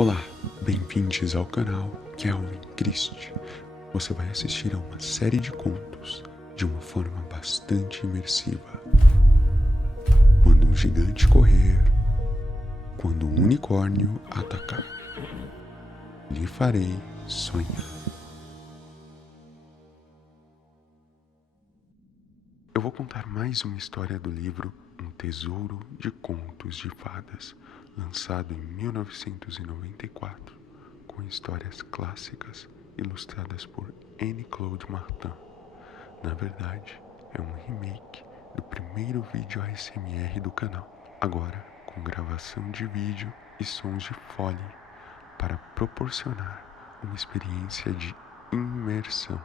Olá, bem-vindos ao canal Kelvin Christ. Você vai assistir a uma série de contos de uma forma bastante imersiva. Quando um gigante correr, quando um unicórnio atacar, lhe farei sonhar. Eu vou contar mais uma história do livro Um Tesouro de Contos de Fadas, lançado em 1994, com histórias clássicas ilustradas por Anne-Claude Martin. Na verdade, é um remake do primeiro vídeo ASMR do canal, agora com gravação de vídeo e sons de Foley, para proporcionar uma experiência de imersão.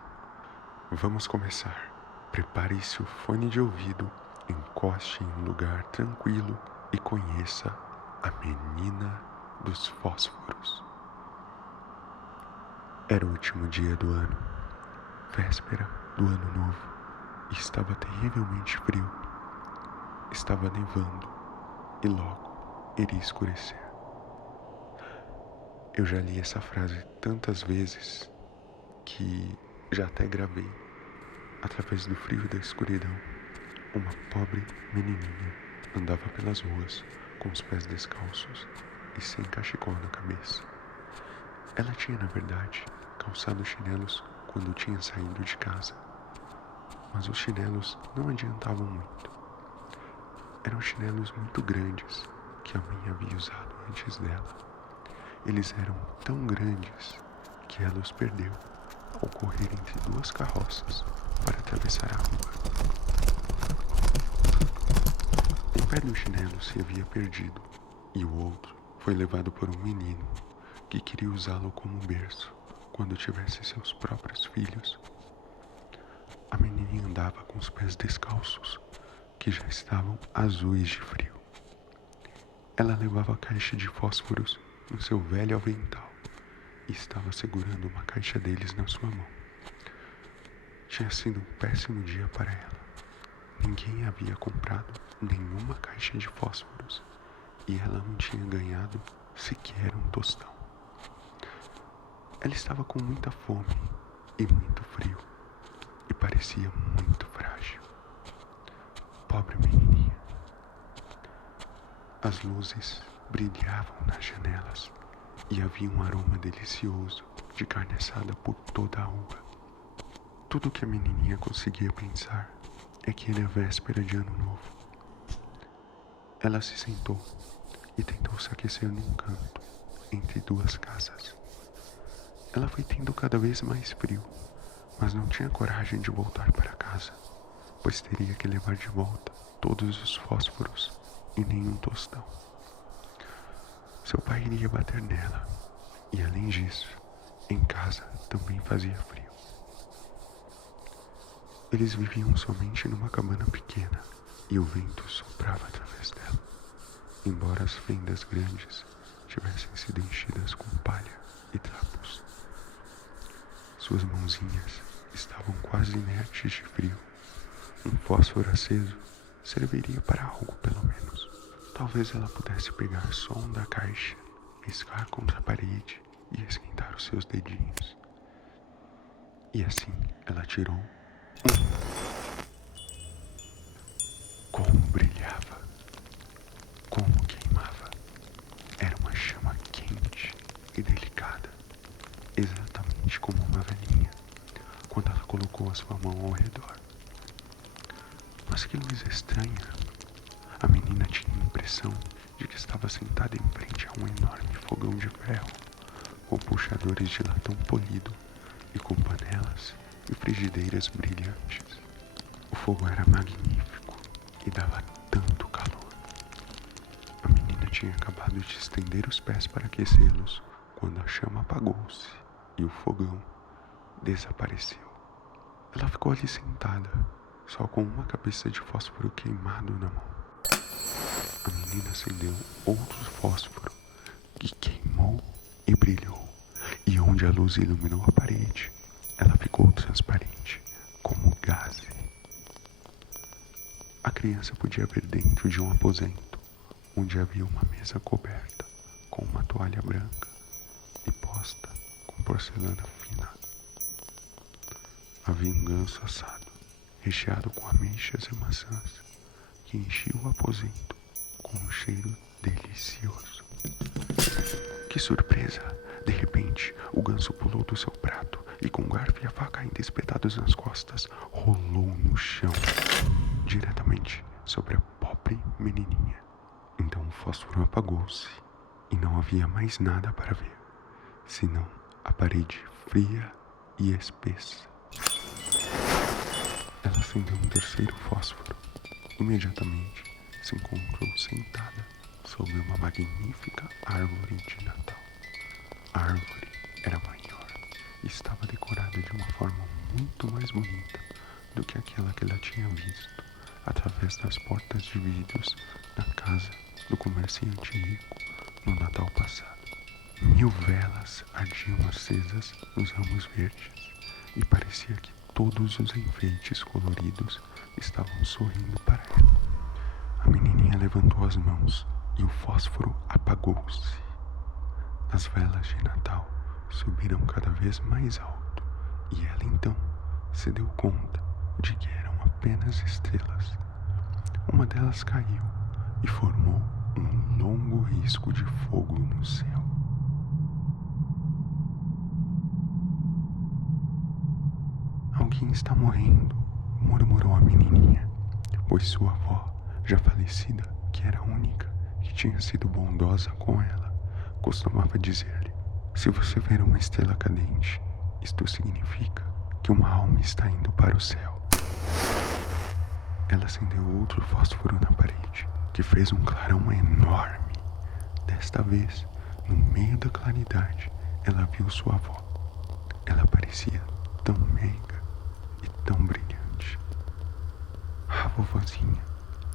Vamos começar. Prepare seu fone de ouvido, encoste em um lugar tranquilo e conheça a Menina dos Fósforos. Era o último dia do ano, véspera do ano novo, e estava terrivelmente frio. Estava nevando e logo iria escurecer. Eu já li essa frase tantas vezes que já até gravei. Através do frio e da escuridão, uma pobre menininha andava pelas ruas com os pés descalços e sem cachecol na cabeça. Ela tinha, na verdade, calçado chinelos quando tinha saído de casa, mas os chinelos não adiantavam muito. Eram chinelos muito grandes que a mãe havia usado antes dela. Eles eram tão grandes que ela os perdeu ao correr entre duas carroças para atravessar a rua. Um pé do chinelo se havia perdido e o outro foi levado por um menino que queria usá-lo como berço quando tivesse seus próprios filhos. A menininha andava com os pés descalços, que já estavam azuis de frio. Ela levava a caixa de fósforos no seu velho avental e estava segurando uma caixa deles na sua mão. Tinha sido um péssimo dia para ela. Ninguém havia comprado nenhuma caixa de fósforos e ela não tinha ganhado sequer um tostão. Ela estava com muita fome e muito frio e parecia muito frágil. Pobre menininha. As luzes brilhavam nas janelas e havia um aroma delicioso de carne assada por toda a rua. Tudo que a menininha conseguia pensar é que era véspera de ano novo. Ela se sentou e tentou se aquecer num canto, entre duas casas. Ela foi tendo cada vez mais frio, mas não tinha coragem de voltar para casa, pois teria que levar de volta todos os fósforos e nenhum tostão. Seu pai iria bater nela, e além disso, em casa também fazia frio. Eles viviam somente numa cabana pequena, e o vento soprava através dela, embora as fendas grandes tivessem sido enchidas com palha e trapos. Suas mãozinhas estavam quase inertes de frio. Um fósforo aceso serviria para algo, pelo menos. Talvez ela pudesse pegar só um da caixa, riscar contra a parede e esquentar os seus dedinhos. E assim ela tirou Como brilhava, como queimava. Era uma chama quente e delicada, exatamente como uma velhinha, quando ela colocou a sua mão ao redor. Mas que luz estranha! A menina tinha a impressão de que estava sentada em frente a um enorme fogão de ferro, com puxadores de latão polido e com panelas e frigideiras brilhantes. O fogo era magnífico e dava tanto calor. A menina tinha acabado de estender os pés para aquecê-los quando a chama apagou-se e o fogão desapareceu. Ela ficou ali sentada, só com uma cabeça de fósforo queimado na mão. A menina acendeu outro fósforo que queimou e brilhou, e onde a luz iluminou a parede, ela ficou transparente, como gaze. A criança podia ver dentro de um aposento, onde havia uma mesa coberta com uma toalha branca exposta com porcelana fina. Havia um ganso assado, recheado com ameixas e maçãs, que enchia o aposento com um cheiro delicioso. Que surpresa! De repente, o ganso pulou do seu prato e, com o garfo e a faca ainda espetados nas costas, rolou no chão, diretamente sobre a pobre menininha. Então o fósforo apagou-se e não havia mais nada para ver, senão a parede fria e espessa. Ela acendeu um terceiro fósforo. Imediatamente se encontrou sentada sob uma magnífica árvore de Natal. A árvore era maior e estava decorada de uma forma muito mais bonita do que aquela que ela tinha visto através das portas de vidros na casa do comerciante rico no Natal passado. 1000 velas ardiam acesas nos ramos verdes e parecia que todos os enfeites coloridos estavam sorrindo para ela. A menininha levantou as mãos e o fósforo apagou-se. As velas de Natal subiram cada vez mais alto e ela então se deu conta de que eram apenas estrelas. Uma delas caiu e formou um longo risco de fogo no céu. Alguém está morrendo, murmurou a menininha, pois sua avó, já falecida, que era a única que tinha sido bondosa com ela, costumava dizer-lhe: se você ver uma estrela cadente, isto significa que uma alma está indo para o céu. Ela acendeu outro fósforo na parede, que fez um clarão enorme. Desta vez, no meio da claridade, ela viu sua avó. Ela parecia tão meiga e tão brilhante. Ah, vovozinha,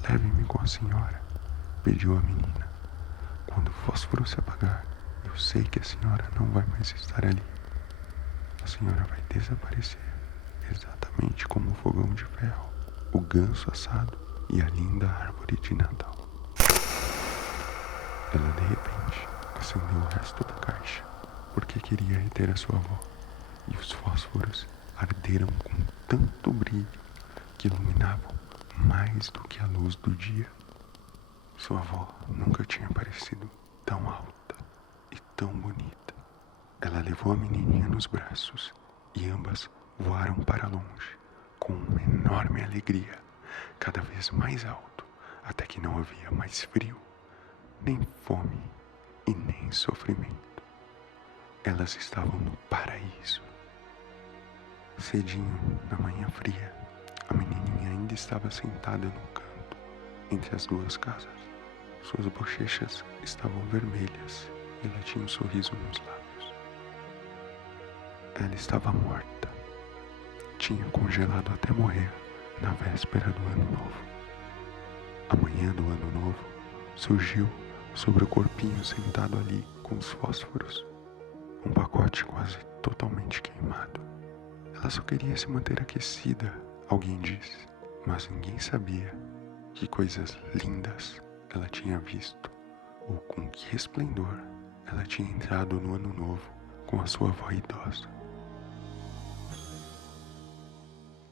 leve-me com a senhora, pediu a menina. Quando o fósforo se apagar, eu sei que a senhora não vai mais estar ali. A senhora vai desaparecer, exatamente como o fogão de ferro, o ganso assado e a linda árvore de Natal. Ela de repente acendeu o resto da caixa, porque queria reter a sua avó, e os fósforos arderam com tanto brilho que iluminavam mais do que a luz do dia. Sua avó nunca tinha parecido tão alta e tão bonita. Ela levou a menininha nos braços e ambas voaram para longe com uma enorme alegria, cada vez mais alto, até que não havia mais frio, nem fome e nem sofrimento. Elas estavam no paraíso. Cedinho, na manhã fria, a menininha ainda estava sentada no canto, entre as duas casas. Suas bochechas estavam vermelhas e ela tinha um sorriso nos lábios. Ela estava morta. Tinha congelado até morrer na véspera do ano novo. A manhã do ano novo surgiu sobre o corpinho sentado ali com os fósforos, um pacote quase totalmente queimado. Ela só queria se manter aquecida, alguém disse, mas ninguém sabia que coisas lindas ela tinha visto, ou com que esplendor ela tinha entrado no ano novo com a sua avó idosa.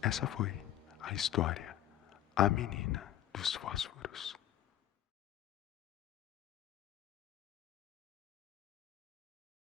Essa foi a história A Menina dos Fósforos.